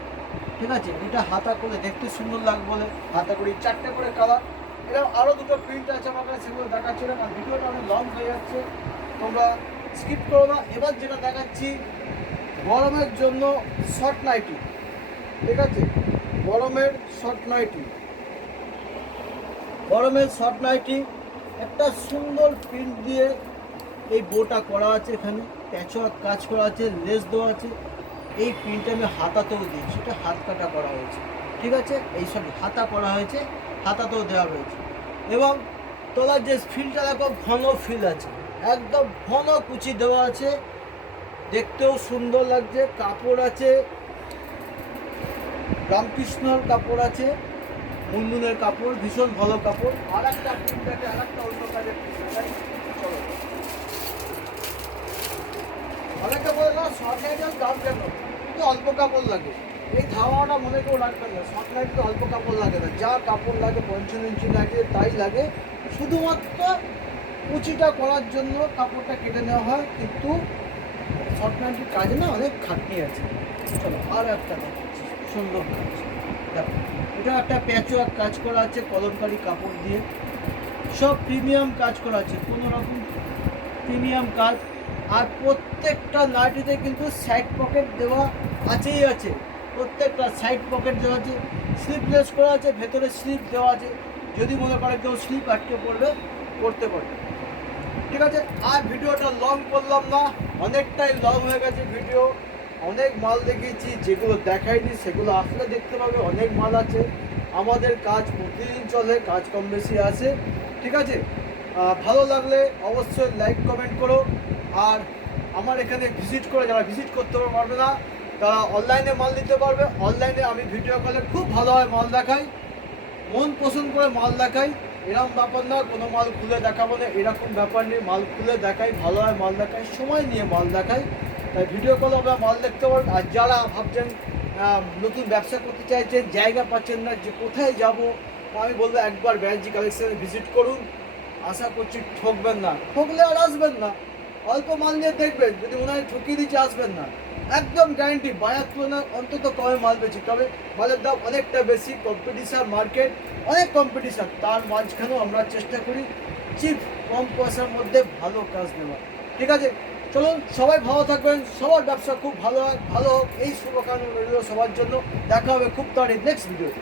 ঠিক আছে। এটা হাতা করে দেখতে সুন্দর লাগবে বলে হাতা করি। 4টে করে কালার। এরকম আরও 2টো প্রিন্ট আছে আমার কাছে, সেগুলো দেখাচ্ছি না কারণ ভিডিওটা অনেক লং হয়ে যাচ্ছে, তোমরা স্কিপ করো না। এবার যেটা দেখাচ্ছি গরমের জন্য শর্ট নাইটি, ঠিক আছে, গরমের শর্ট নাইটি, গরমের শর্ট নাইটি। একটা সুন্দর প্রিন্ট দিয়ে এই বোটা করা আছে, এখানে প্যাচওয়ার্ক কাজ করা আছে, লেস দেওয়া আছে। এই প্রিন্টটা আমি হাতাতেও দিই, সেটা হাত কাটা করা হয়েছে, ঠিক আছে। এই সব হাতা করা হয়েছে, হাতাতেও দেওয়া হয়েছে। এবং তোলার যে ফিলটা দেখো, ঘন ফিল আছে, একদম ঘন কুচি দেওয়া আছে, দেখতেও সুন্দর লাগছে। কাপড় আছে রামকৃষ্ণর কাপড় আছে, মুনমুনের কাপড়, ভীষণ ভালো কাপড়। আর একটা প্রিন্ট আছে, আর একটা অন্য কাজের প্রিন্ট আছে। চলো, অনেকে বলে না শর্ট নাইটের দাম কেন, কিন্তু অল্প কাপড় লাগে। এই ধারণাটা মনে কেউ রাখবেন না, শর্ট নাইটে অল্প কাপড় লাগে না। যা কাপড় লাগে 55 ইঞ্চি নাইটে তাই লাগে, শুধুমাত্র কুচিটা করার জন্য কাপড়টা কেটে নেওয়া হয়। কিন্তু শর্ট নাইটের কাজে না অনেক খাটনি আছে। চলো আর একটা দেখাচ্ছি, সুন্দর কাজ। দেখো, এটা একটা প্যাচওয়ার্ক কাজ করা আছে কলমকারি কাপড় দিয়ে, সব প্রিমিয়াম কাজ করা আছে, কোনো রকম প্রিমিয়াম কাজ। আর প্রত্যেকটা নাইটিতে কিন্তু সাইড পকেট দেওয়া আছেই আছে, প্রত্যেকটা সাইড পকেট দেওয়া আছে, স্লিপলেস করা আছে, ভেতরে স্লিপ দেওয়া আছে। যদি মনে করে কেউ স্লিপ আটকে পড়বে, করতে পারবে। ঠিক আছে, আর ভিডিওটা লং করলাম না, অনেকটাই লং হয়ে গেছে ভিডিও। অনেক মাল দেখিয়েছি, যেগুলো দেখাইনি সেগুলো আসলে দেখতে পাবে। অনেক মাল আছে, আমাদের কাজ প্রতিদিন চলে, কাজ কম বেশি আছে। ঠিক আছে, ভালো লাগলে অবশ্যই লাইক কমেন্ট করো। আর আমার এখানে ভিজিট করে, যারা ভিজিট করতে পারবে না তারা অনলাইনে মাল নিতে পারবে। অনলাইনে আমি ভিডিও কলে খুব ভালোভাবে মাল দেখাই, মন পছন্দ করে মাল দেখাই। এরকম ব্যাপার না কোনো মাল খুলে দেখাবো না, এরকম ব্যাপার নেই। মাল খুলে দেখাই, ভালোভাবে মাল দেখাই, সময় নিয়ে মাল দেখাই। তাই ভিডিও কলে আমরা মাল দেখতে পারবেন। আর যারা ভাবছেন নতুন ব্যবসা করতে চাইছেন, জায়গা পাচ্ছেন না যে কোথায় যাব, আমি বলবো একবার ব্যানার্জি কালেকশনে ভিজিট করুন। আশা করছি ঠকবেন না, ঠকলে আর আসবেন না। অল্প মাল নিয়ে দেখবেন, যদি মনে হয় ঠকিয়ে দিচ্ছে আসবেন না। একদম গ্যারান্টি, বায়ার তুলনায় অন্তত কমে মাল বেশি, তবে মালের দাম অনেকটা বেশি। কম্পিটিশান মার্কেট, অনেক কম্পিটিশান, তার মাঝখানেও আমরা চেষ্টা করি চিপ কম পয়সার মধ্যে ভালো কাজ দেওয়া। ঠিক আছে, চলুন সবাই ভালো থাকবেন, সবার ব্যবসা খুব ভালো হয়, ভালো হোক এই শুভকামনা রইল সবার জন্য। দেখা হবে খুব তাড়াতাড়ি নেক্সট ভিডিওতে।